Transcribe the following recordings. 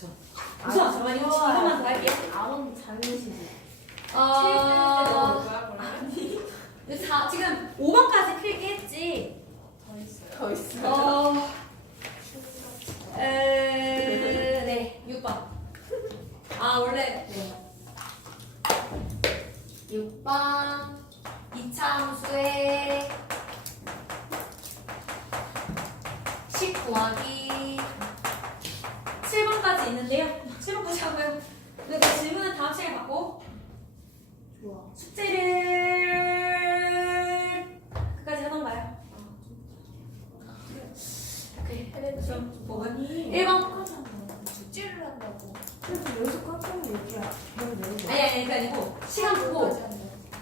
그쵸. 우선 잠깐만 이거 이것만 더 할게요. 아론 장례식이. 어, 아니. 다 지금 5번까지 필기 했지. 더 있어요. 더 있어요. 어, 에, 네, 6번. 아, 원래, 네. 6번. 이차함수의 10 구하기 7번까지 있는데요. 7번까지 하고요. 근데 그 질문은 다음 시간에 받고 좋아. 숙제를 끝까지 하던가요? 오케이. 좀 보고. 1번. 숙제를 한다고. 그래서 여기서 깜짝 놀게 배우는 아니, 아니, 그게 아니고, 시간 보고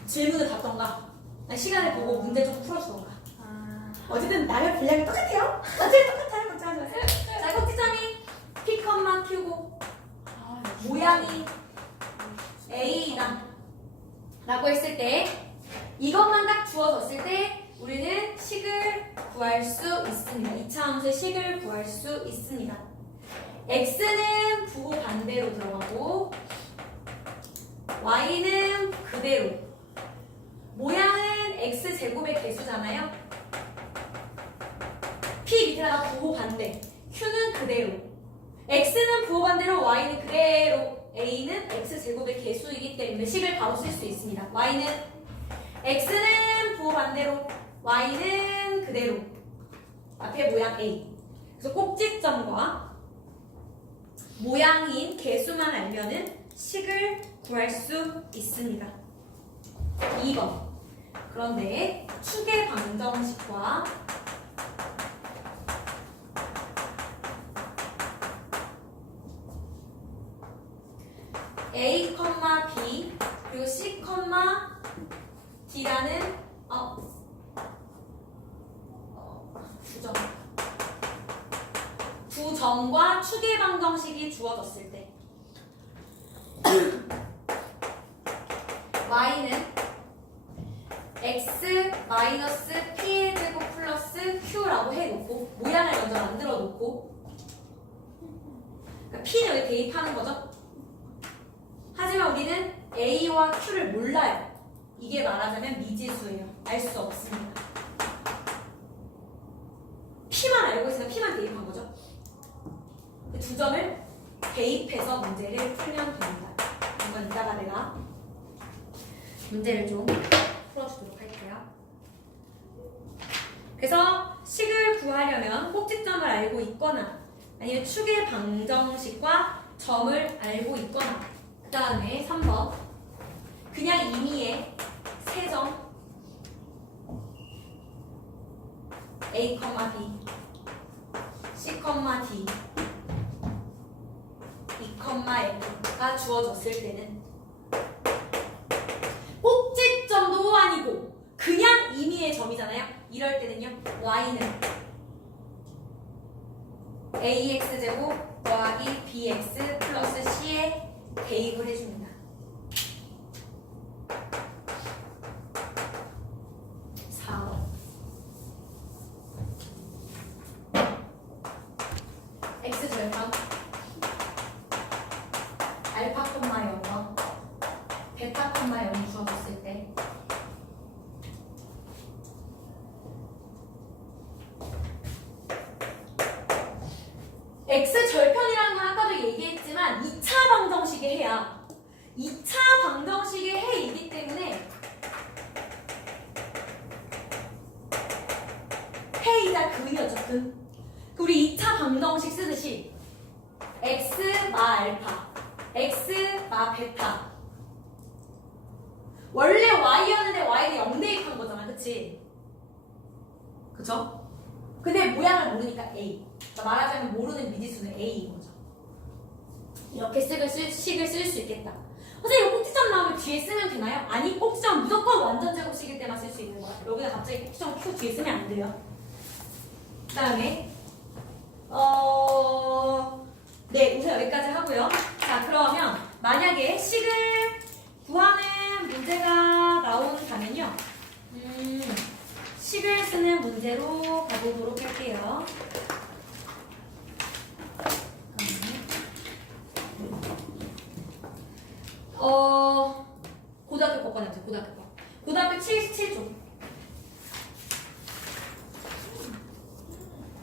질문을 받던가, 아니, 시간을 보고 문제 좀 풀어주던가. 아. 어쨌든 나의 분량이 똑같아요. 어쨌든 똑같아요. 모양이 A다. 라고 했을 때, 이것만 딱 주어졌을 때, 우리는 식을 구할 수 있습니다. 이차 함수의 식을 구할 수 있습니다. x는 부호 반대로 들어가고, y는 그대로. 모양은 x제곱의 개수잖아요. p 밑에다가 부호 반대. q는 그대로. X는 부호 반대로 y는 그대로. a는 x제곱의 개수이기 때문에 식을 바로 쓸 수 있습니다. y는 x는 부호 반대로 y는 그대로. 앞에 모양 a. 그래서 꼭지점과 모양인 개수만 알면은 식을 구할 수 있습니다. 2번. 그런데 축의 방정식과 A, B 그리고 C, D라는 어, 어, 두 점. 두 점과 축의 방정식이 주어졌을 때 y는 x 마이너스 p의 제곱 플러스 q라고 해놓고 모양을 먼저 만들어 놓고 그러니까 p는 여기 대입하는 거죠. 하지만 우리는 a와 q를 몰라요. 이게 말하자면 미지수예요. 알 수 없습니다. p만 알고 있으면 p만 대입한 거죠. 그 두 점을 대입해서 문제를 풀면 됩니다. 이건 이따가 내가 문제를 좀 풀어주도록 할게요. 그래서 식을 구하려면 꼭지점을 알고 있거나 아니면 축의 방정식과 점을 알고 있거나 그 다음에 3번 그냥 임의의 세점 A, B, C, D 2,F가 주어졌을 때는 꼭지점도 아니고 그냥 임의의 점이잖아요. 이럴 때는요. y는 ax제곱 더하기 bx 플러스 c에 대입을 해줍니다. 4번 x 절편 알파 콤마 0과 베타 콤마 0이 주어졌을 때. X 절편이라는 건 아까도 얘기했지만 2차 방정식의 해야 2차 방정식의 해이기 때문에 해이자 근이었죠 근 우리 2차 방정식 쓰듯이 x 마 알파 x 마 베타 원래 y였는데 y는 0 대입한 거잖아 그치? 그쵸? 근데 모양을 모르니까 a 그러니까 말하자면 모르는 미지수는 a인 거죠 이렇게 식을 쓸, 식을 쓸 수 있겠다 선생님 꼭지점 나오면 뒤에 쓰면 되나요? 아니 꼭지점 무조건 완전 제곱식일 때만 쓸 수 있는 거야 여기다 갑자기 꼭지점 q 뒤에 쓰면 안 돼요 그 다음에 어... 네, 우선 여기까지 하고요. 자, 그러면 만약에 식을 구하는 문제가 나온다면요. 음, 식을 쓰는 문제로 가보도록 할게요. 어 고등학교 거 꺼내자 고등학교 거. 고등학교 77조.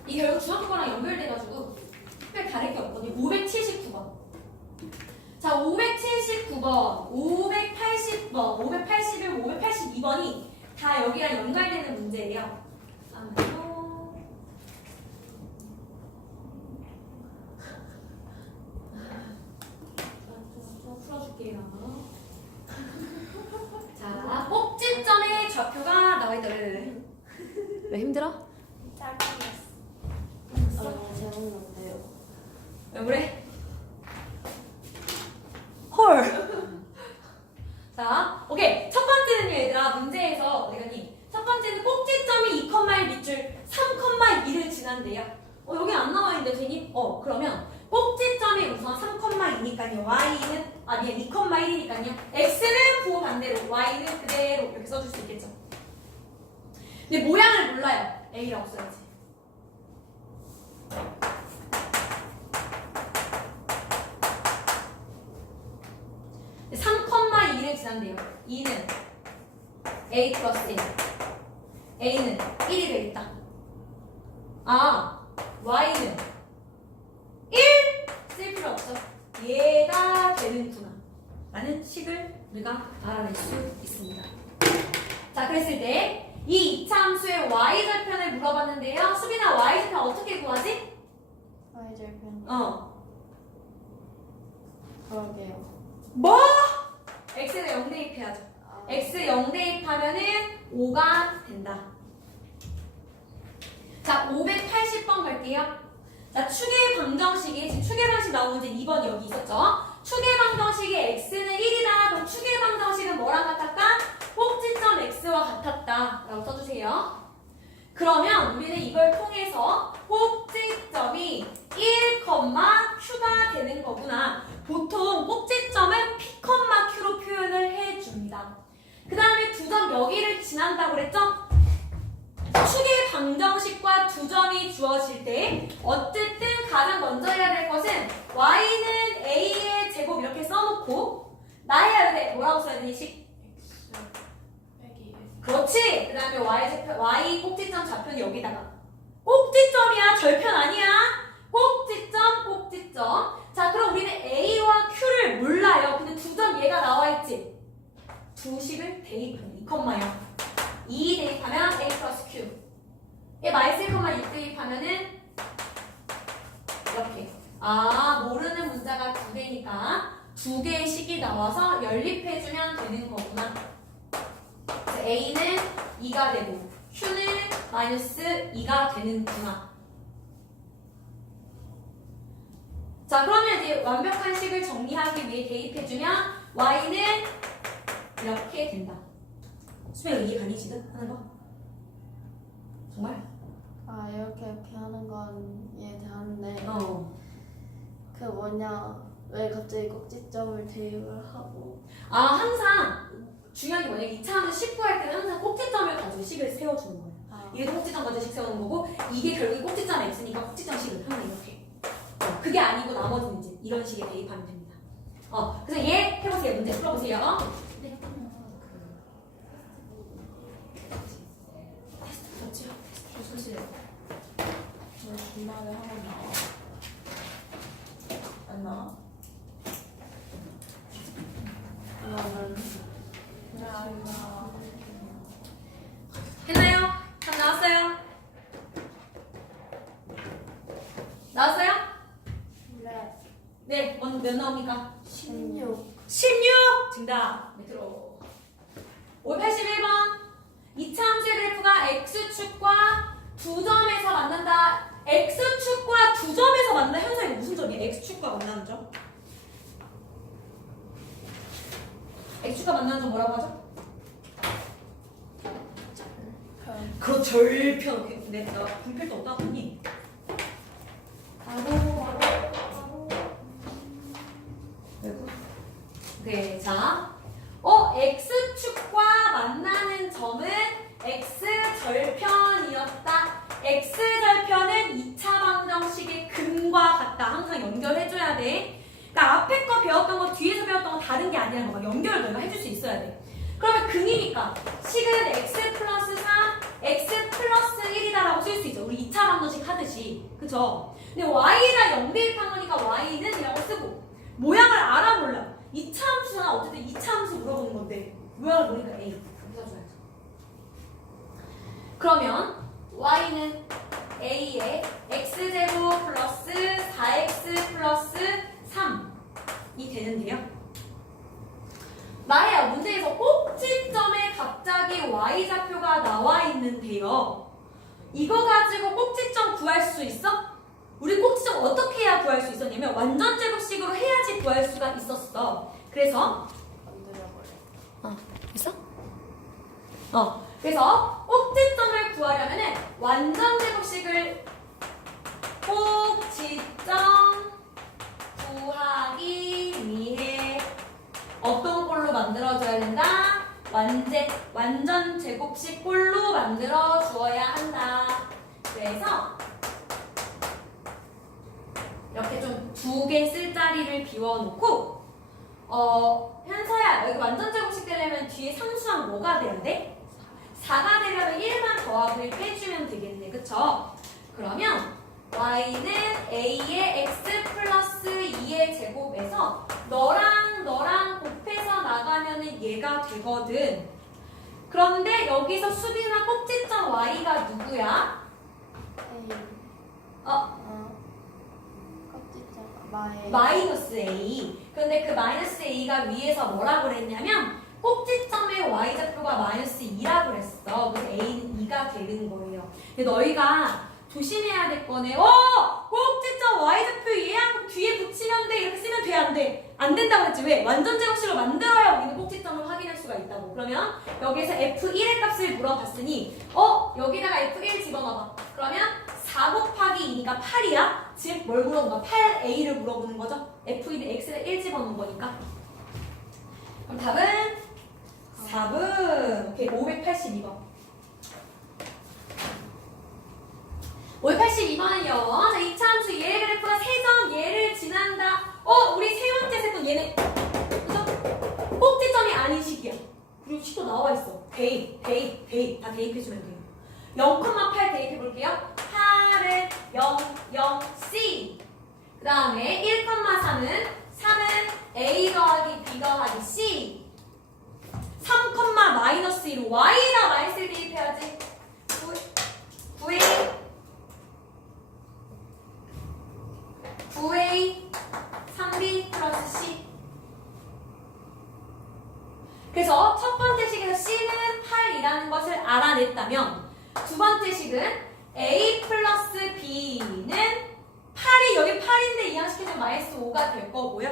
이 결국 중학교 거랑 연결돼가지고 특별히 다를 게 없거든요 579번. 자 579번 580번 581 582번이 다 여기랑 연관되는 문제예요 좀 풀어줄게요. 자, 꼭지점의 좌표가 나와 있다. 왜 힘들어? 짧았어. 아, 재밌는데요. 왜 그래? 헐. 자, 오케이. 첫 번째는 얘들아 문제에서 내가 니첫 번째는 꼭지점이 2,1 밑줄 3,2를 지난대요. 어 여기 안 나와 있는데 되니? 어 그러면 꼭지점이 우선 3,2니까요. Y는 아 미안 2,1이니까요. x는 부호 반대로 y는 그대로 이렇게 써줄 수 있겠죠. 근데 모양을 몰라요. a라고 써야지. 근데 3,2를 지난대요. 2는 a 플러스 1. a는 1이 되겠다. 아, y는 1! 쓸 필요 없죠. 얘가 되는구나. 라는 식을 우리가 알아낼 수 있습니다. 자, 그랬을 때, 이 이차함수의 y절편을 물어봤는데요. 수빈아, y절편 어떻게 구하지? y절편. 어. 그러게요. 뭐? x를 0 대입해야죠. 아, x 0 대입하면은 5가 된다. 자, 580번 갈게요. 자, 추계 방정식이 추계 방식 나온 문제 2번이 여기 있었죠. 추계 방정식의 x는 1이다. 그럼 추계 방정식은 뭐랑 같았다? 꼭지점 x와 같았다. 라고 써주세요. 그러면 우리는 이걸 통해서 꼭지점이 1, q가 되는 거구나. 보통 꼭지점은 p, q로 표현을 해줍니다. 그 다음에 두 점 여기를 지난다고 그랬죠? 축의 방정식과 두 점이 주어질 때 어쨌든 가장 먼저 해야 될 것은 y는 a의 제곱 이렇게 써놓고 나 해야 돼 뭐라고 써야 되니? 식. 그렇지! 그 다음에 y 좌표 y 꼭지점 좌표는 여기다가 꼭지점이야! 절편 아니야! 꼭지점 꼭지점! 자 그럼 우리는 a와 q를 몰라요. 근데 두 점 얘가 나와 있지? 두 식을 대입하면 2컴마요 2 대입하면 a 플러스 q. 얘 마이너스 1,6 대입하면은 이렇게. 아 모르는 문자가 두 개니까 두 개의 식이 나와서 연립해주면 되는 거구나. a는 2가 되고 q는 마이너스 2가 되는구나. 자 그러면 이제 완벽한 식을 정리하기 위해 대입해주면 y는 이렇게 된다 수빈아 이해 가니 지금? 하는 거? 정말? 아 이렇게 이렇게 하는 건 이해되는데 어. 그 뭐냐 왜 갑자기 꼭지점을 대입을 하고. 아 항상 중요한 게 뭐냐 2차 하면 19 할 때는 항상 꼭지점을 가지고 식을 세워주는 거예요. 아, 이게 꼭지점 가지고 식 세우는 거고 이게 결국에 꼭지점 x니까 꼭지점 식을 항상 이렇게. 어, 그게 아니고 나머지는 이제 이런 식에 대입하면 됩니다. 어 그래서 얘 해보세요 문제 풀어보세요 그렇죠 조 나와. 안 나와? 안 나와. 했나요? 답 나왔어요? 나왔어요? 네 네, 몇, 몇 나옵니까? 16 16! 정답! 밑으로. 581번. 이차함수의 그래프가 x축과 두 점에서 만난다. x축과 두 점에서 만난다. 현상이 무슨 점이야? x축과 만나는 점? x축과 만나는 점 뭐라고 하죠? 그거 절편. 오케이. 내, 나 분필도 없다 보니. 바로, 바로, 바로. 네, 자. 어, x축과 만나는 점은 x절편이었다. X절편은 2차 방정식의 근과 같다. 항상 연결해줘야 돼. 그러니까 앞에 거 배웠던 거 뒤에서 배웠던 거 다른 게. 아니라는 거막 연결 너희가 해줄 수 있어야 돼. 그러면 근이니까 식은 x 플러스 4, x 플러스 1이다라고 쓸 수 있죠. 우리 2차 방정식 하듯이. 그쵸? 근데 y랑 0대입한 거니까 y는 이라고 쓰고 모양을 알아 몰라. 2차 함수나 어쨌든 2차 함수 물어보는 건데 모양을 모르니까 a 여기다 줘야죠. 그러면 y는 a에 x제곱 플러스 4x 플러스 3이 되는데요. 나야 문제에서 꼭지점에 갑자기 y좌표가 나와 있는데요. 이거 가지고 꼭지점 구할 수 있어? 우리 꼭지점 어떻게 해야 구할 수 있었냐면 완전 제곱식으로 해야지 구할 수가 있었어. 그래서 만들어버려. 있어? 어. 그래서 꼭지점을 구하려면은 완전 제곱식을 꼭 지점 구하기 위해 어떤 꼴로 만들어줘야 된다? 완제, 완전 제곱식 꼴로 만들어 주어야 한다. 그래서 이렇게 좀 두 개 쓸 자리를 비워놓고 어, 현서야, 여기 완전 제곱식 되려면 뒤에 상수항 뭐가 돼야 돼? 4가 되려면 1만 더하기 빼주면 되겠네. 그쵸? 그러면 y는 a의 x 플러스 2의 제곱에서 너랑 너랑 곱해서 나가면은 얘가 되거든. 그런데 여기서 수비나 꼭지점 y가 누구야? A. 어, 어. 마이너스 a. 근데 그 마이너스 a가 위에서 뭐라고 그랬냐면 꼭지점의 y좌표가 마이너스 2라고 그랬어. 그래서 a는 2가 되는 거예요. 근데 너희가 조심해야 될 거네. 어! 꼭지점 y좌표 얘하고 뒤에 붙이면 돼. 이렇게 쓰면 돼, 안 돼? 안 된다고 했지. 왜? 완전 제곱식으로 만들어야 우리는 꼭지점을 확인할 수가 있다고. 그러면 여기서 f1의 값을 물어봤으니 어? 여기다가 f1 집어넣어봐. 그러면 4 곱하기 2니까 8이야. 즉, 뭘 물어본 거야? 8a를 물어보는 거죠? f1에 x를 1 집어넣은 거니까. 그럼 답은 4분. 오케이, 582번. 582번은요. 자, 2차 함수 얘 그래프가 세점 얘를 지난다. 어, 우리 세 번째 세번 얘네. 그죠? 꼭지점이 아닌 식이야. 그리고 식도 나와 있어. 대입, 대입, 대입. 다 대입해주면 돼요. 0,8 대입해볼게요. 8은 0, 0, C. 그 다음에 1,3은 3은 A 더하기 B 더하기 C. 3, 마이너스 1로 Y랑 마이너스 1 대입해야지. 9, 9A 9A 3B 플러스 C 그래서 첫 번째 식에서 C는 8이라는 것을 알아냈다면 두 번째 식은 A 플러스 B는 8이 여기 8인데 이항시키면 마이너스 5가 될 거고요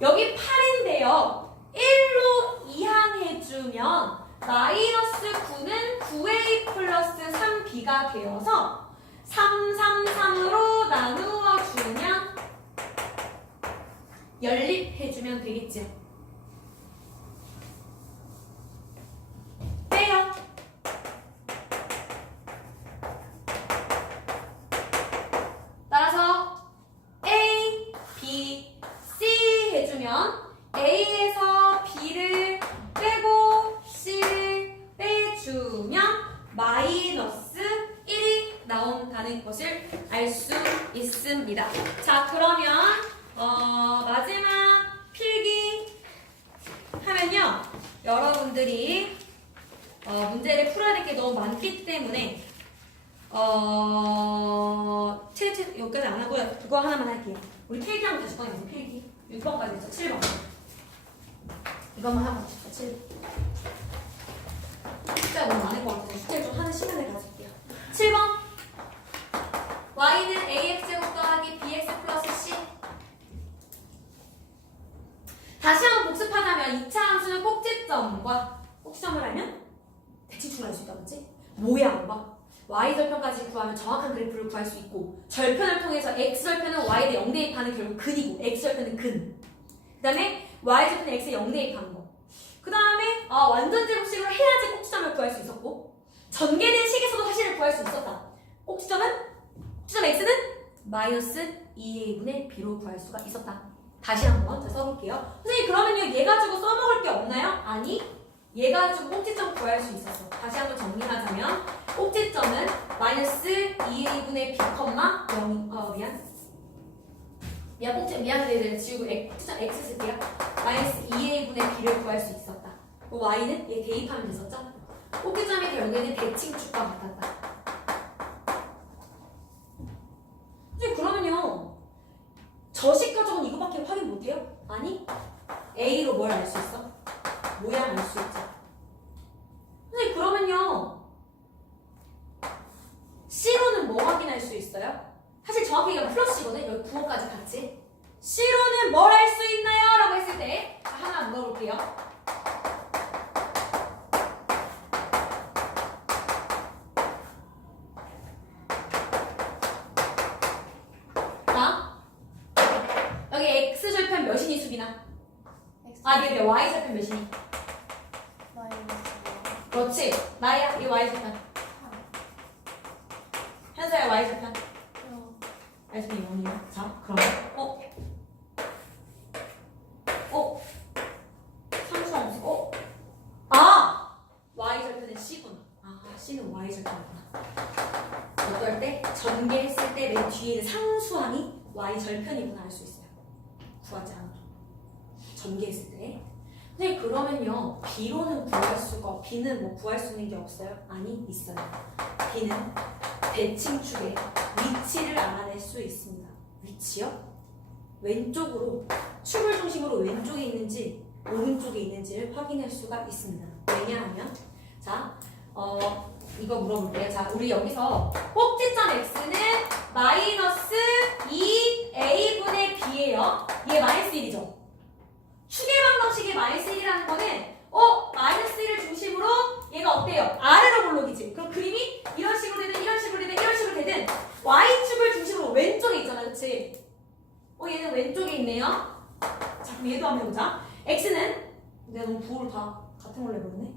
여기 8인데요 1로 이항해주면 마이너스 9는 9A 플러스 3B가 되어서 3, 3, 3으로 나누어 주면 연립해주면 되겠죠. 빼요. 따라서 A, B, C 해주면 A에서 B를 빼고 C를 빼주면 마이너스 1이 나온다는 것을 알 수 있습니다. 자, 그러면 어, 마지막 필기 하면요. 여러분들이 어, 문제를 풀어야 될 게 너무 많기 때문에 어, 체, 체, 여기까지 안 하고요. 그거 하나만 할게요. 우리 필기 한번 다시 꺼내보세요. 필기. 6번까지 했죠. 7번. 이것만 하고. 7번. 숫자 너무 많을 것 같아서 숫자 좀 하는 시간을 가질게요. 7번. y는 ax제곱 더하기 bx 플러스 c. 다시 한번 복습하자면 2차 함수는 꼭지점과 꼭지점을 알면 대칭축을 할수 있다, 그치? 모양과 y절편까지 구하면 정확한 그래프를 구할 수 있고 절편을 통해서 x절편은 y에 대해 0대입하는 결국 근이고 x절편은 근. 그 다음에 y절편은 x에 0 대입하는 거. 그 다음에 아, 완전 제곱식으로 해야지 꼭지점을 구할 수 있었고 전개된 식에서도 사실을 구할 수 있었다. 꼭지점은 꼭지점 x는 마이너스 2a분의 b로 구할 수가 있었다. 다시 한번 자, 써볼게요. 선생님 그러면요 얘 가지고 써먹을 게 없나요? 아니 얘 가지고 꼭지점 구할 수 있었어. 다시 한번 정리하자면 꼭지점은 마이너스 2a분의 b, 0이 어 미안 꼭지 미안해 내가 지우고 꼭지점 x 쓸게요. 마이너스 2a분의 b를 구할 수 있었다. 그 y는 얘 대입하면 됐었죠? 꼭지점이 결국에는 대칭축과 같았다. 선생님 그러면요 저식 가족은 이거밖에 확인 못해요? 아니 A로 뭘 알 수 있어? 모양 알 수 있죠 선생님 그러면요 C로는 뭐 확인할 수 있어요? 사실 정확히 얘기하면 플러스이거든 여기 9호까지 같이 C로는 뭘 할 수 있나요? 라고 했을 때 하나 물어볼게요 자 여기 X절편 몇이니 수빈아? 아, 네, 네, Y절편 몇이니? 그렇지. 나야, 이 Y절편. 현서야, Y절편. 영. Y절편 0이요. 자, 그럼. 어? 어? 상수가 무슨, 어? 아! Y절편은 C구나. 아, C는 Y절편이구나. 어떨 때? 전개했을 때 맨 뒤에 있는 상수항이 Y절편이구나 알 수 있어요. 구하지 않아도. 전개했을 때. 근데 그러면요, B로는 구할 수가, B는 뭐 구할 수 있는 게 없어요? 아니, 있어요. B는 대칭축의 위치를 알아낼 수 있습니다. 위치요? 왼쪽으로, 축을 중심으로 왼쪽에 있는지, 오른쪽에 있는지를 확인할 수가 있습니다. 왜냐하면, 자, 어, 이거 물어볼게요. 자, 우리 여기서 꼭지점 X는 마이너스 2A분의 B예요. 얘 마이너스 1이죠? 추계방 방식의 마이너스 1이라는 거는 어? 마이너스 1을 중심으로 얘가 어때요? 아래로 볼록이지 그럼 그림이 이런 식으로 되든 이런 식으로 되든 이런 식으로 되든 Y축을 중심으로 왼쪽에 있잖아 그치? 어 얘는 왼쪽에 있네요 자 그럼 얘도 한번 해보자 X는 내가 너무 부호를 다 같은 걸로 해버렸네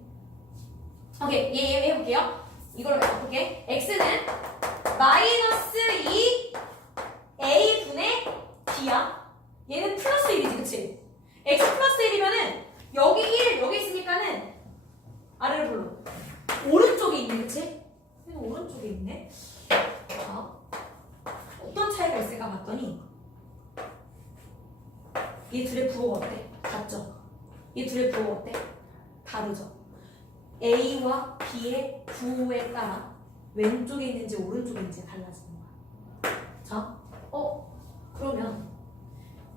오케이 얘, 얘 해볼게요 이걸로 해볼게 X는 마이너스 2 A분의 B야 얘는 플러스 1이지 그치? X 플러스 1이면은 여기 1 여기 있으니까는 아래로 불러 오른쪽에 있네 그치? 오른쪽에 있네 자 어떤 차이가 있을까 봤더니 얘 둘의 부호가 어때? 같죠? 얘 둘의 부호가 어때? 다르죠? A와 B의 부호에 따라 왼쪽에 있는지 오른쪽에 있는지 달라지는 거야 자, 어? 그러면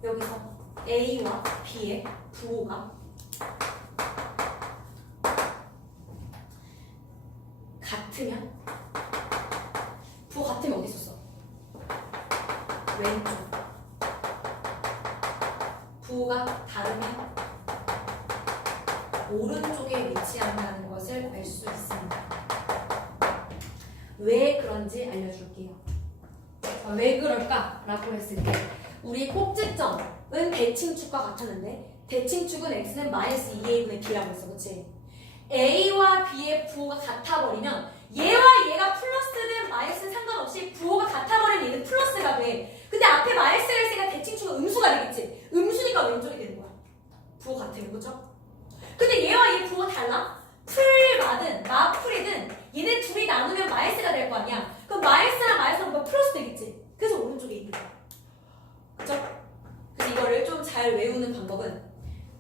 여기서 A와 B의 부호가 같으면 부호 같으면 어디 있었어? 왼쪽 부호가 다르면 오른쪽에 위치한다는 것을 알 수 있습니다. 왜 그런지 알려줄게요. 자, 왜 그럴까라고 했을 때 우리 꼭지점 은 대칭축과 같았는데 대칭축은 x는 마이너스 2a분의 b라고 했어 그치? a와 b의 부호가 같아버리면 얘와 얘가 플러스든 마이너스는 상관없이 부호가 같아버리면 얘는 플러스가 돼 근데 앞에 마이너스가 있으니까 대칭축은 음수가 되겠지 음수니까 왼쪽이 되는 거야 부호 같아요 그죠? 근데 얘와 얘 부호가 달라? 풀마든 마풀이든 얘네 둘이 나누면 마이너스가 될 거 아니야 그럼 마이너스랑 마이너스가 뭐 플러스 되겠지 그래서 오른쪽에 있는 거야 그죠? 그래서 이거를 좀 잘 외우는 방법은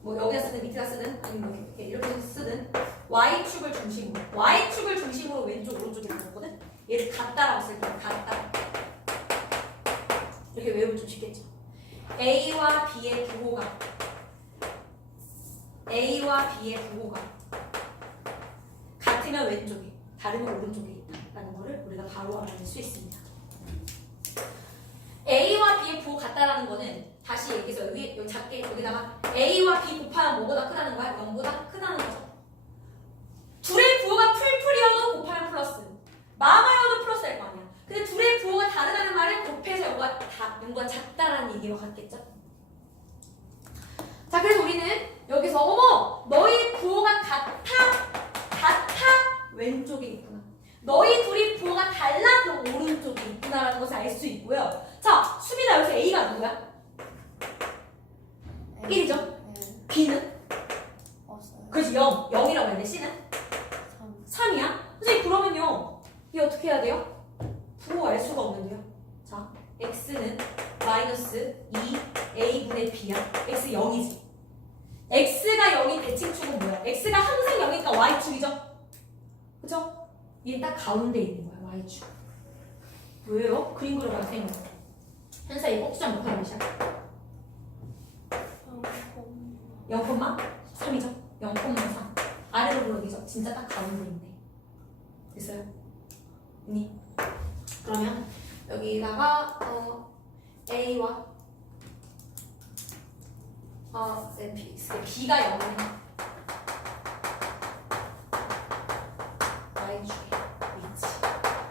뭐 여기다 쓰든 밑에다 쓰든 아니면 뭐 이렇게, 이렇게 쓰든 y축을 중심으로 y축을 중심으로 왼쪽 오른쪽에 나눴거든? 얘를 같다라고 쓸게요 같다. 이렇게 외우면 좀 쉽겠죠 a와 b의 부호가 a와 b의 부호가 같으면 왼쪽에 다르면 오른쪽에 있다라는 거를 우리가 바로 알아낼 수 있습니다 B의 부호 같다라는 거는 다시 얘기해서 여기, 여기 작게 여기다가 A와 B 곱하면 뭐보다 크다는 거야? 0보다 크다는 거죠. 둘의 부호가 풀풀이어도 곱하면 플러스. 마마여도 플러스 될 거 아니야. 근데 둘의 부호가 다르다는 말은 곱해서 0보다, 다, 0보다 작다라는 얘기와 같겠죠? 자, 그래서 우리는 여기서 어머! 너희 부호가 같아! 같아! 왼쪽에 있구나. 너희 둘이 부호가 달라 그럼 오른쪽에 있구나라는 것을 알 수 있고요. 자, 수빈아 여기서 A가 누구야? 1이죠? 네. B는? 없어요. 그렇지 0. 0이라고 해야 돼. C는? 3. 3이야? 선생님 그러면요. 이 어떻게 해야 돼요? 부호 알 수가 없는데요. 자, x는 마이너스 2 a분의 b야. x 0이지. x가 0인 대칭축은 뭐야? x가 항상 0이니까 y축이죠? 그죠? 얘 딱 가운데 있는 거야, y축. 왜요? 그림 그려봐, 선생님. 현사 이 꼭지점 몇 시작? 0,3이죠? 0,3. 아래로 부르기죠? 진짜 딱 가운데 있네. 됐어요? 니 그러면 여기다가 어, A와 어, 네, B, B가 0이네. Y축의 위치.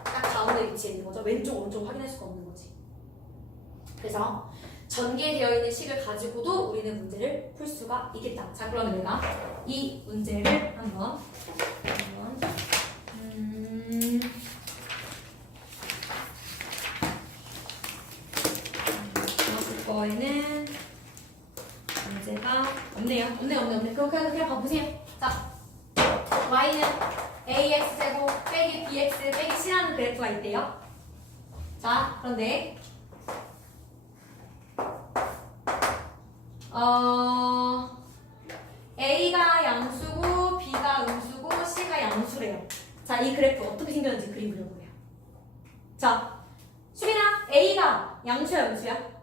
딱 가운데 위치에 있는 거죠. 왼쪽, 오른쪽 확인할 수가 없는 거지. 그래서 전개되어 있는 식을 가지고도 우리는 문제를 풀 수가 있겠다. 자, 그러면 내가 이 문제를 한번 음. 다음 거에는 문제가 없네요. 없네, 없네, 없네. 그럼 그냥, 그냥 봐보세요. 자, y는 ax 제곱 빼기 bx 빼기 c라는 그래프가 있대요. 자, 그런데 어 a가 양수고 b가 음수고 c가 양수래요. 자, 이 그래프 어떻게 생겼는지 그림 그려보래요. 자, 수빈아, a가 양수야, 음수야?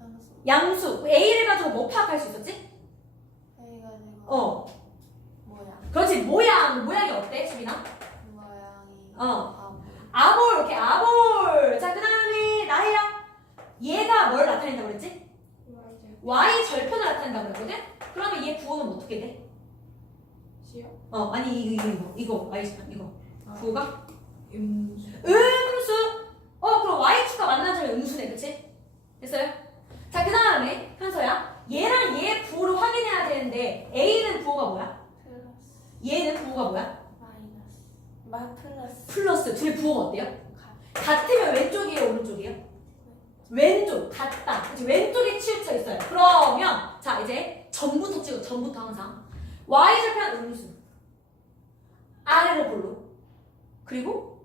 향수. 양수. A를 가지고 뭐 파악할 수 있었지? A가 지금 어. 모양. 그렇지. 모양. 모양이 어때, 수빈아? 모양이. 어. 아, 아볼. 이렇게 아볼. 자, 그 다음에 나혜야. 얘가 뭘 나타낸다고 그랬지? Y 절편을 나타낸다고 그랬거든? 그러면 얘 부호는 어떻게 돼? 시요? 어, 아니, 이거, 이거, 이거. Y 절편, 이거. 아. 부호가? 음. 음수. 어, 그럼 Y축과 만나면 음수네, 그치? 됐어요? 자, 그 다음에, 현서야. 얘랑 얘 부호를 확인해야 되는데, A는 부호가 뭐야? 얘는 부호가 뭐야? 마 플러스 플러스. 둘 부호가 어때요? 가 같으면 왼쪽이에요, 오른쪽이에요? 왼쪽, 같다. 그치? 왼쪽에 치우쳐 있어요. 그러면, 자, 이제 전부터 찍어, 전부터 항상. Y절편 음수. 아래로 볼로. 그리고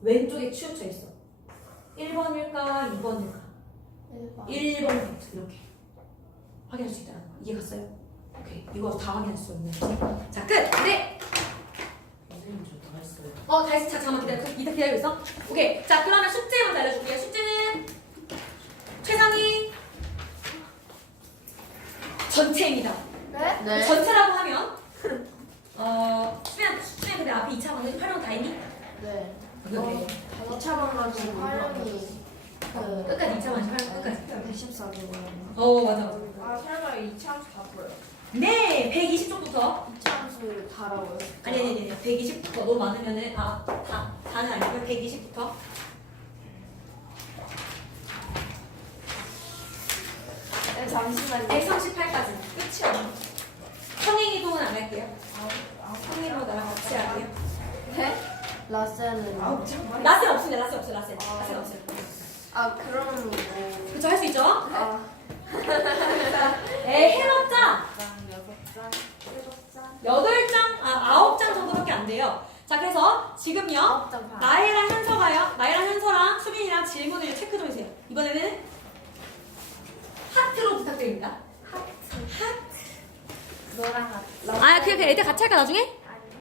왼쪽에 치우쳐 있어. 1번일까, 2번일까? 1번. 1번부터 이렇게. 확인할 수 있다는 거. 이해 갔어요? 오케이. 이거 다 확인할 수 있는 거지. 자, 끝! 네! 어, 다시 자, 잠깐만 기다려. 이따 기다리고 있어. 오케이. 자, 그러면 숙제 먼저 알려줄게요. 숙제는 최상위 전체입니다. 네? 네. 전체라고 하면 어, 수면 수면 근데 앞에 2차 방금 활용 다 했니? 네. 오케이. 오케이. 2차만 가지고 활용이 그 끝까지 2차 방금 활용 끝까지. 114개고요. 어, 맞아. 맞아. 아 설마 이 차수 다 보여? 네, 120쪽부터 2차 함수를 다라고요? 아니 아니 아니 120부터 너무 많으면은 아, 다 다는 아니고 120부터 네, 잠시만요. 138까지 끝이야. 성행 이동은 안 할게요. 아홉 성행으로 나랑 같이 할게요. 네? 라센은 장 라센 없습니다. 라센 없어요. 라센. 라센 없어요. 아 그럼 뭐 그쵸 할 수 있죠? 아, 에 해봤자 여섯 장, 일곱 장, 여덟 장, 아 아홉 장 정도밖에 안 돼요. 자 그래서 지금요. 나혜랑 현서가요. 나혜랑 현서랑 수빈이랑 질문을 체크 좀 해주세요. 이번에는 하트로 부탁드립니다. 너랑 같이. 아 그냥 그 애들 같이 할까 나중에?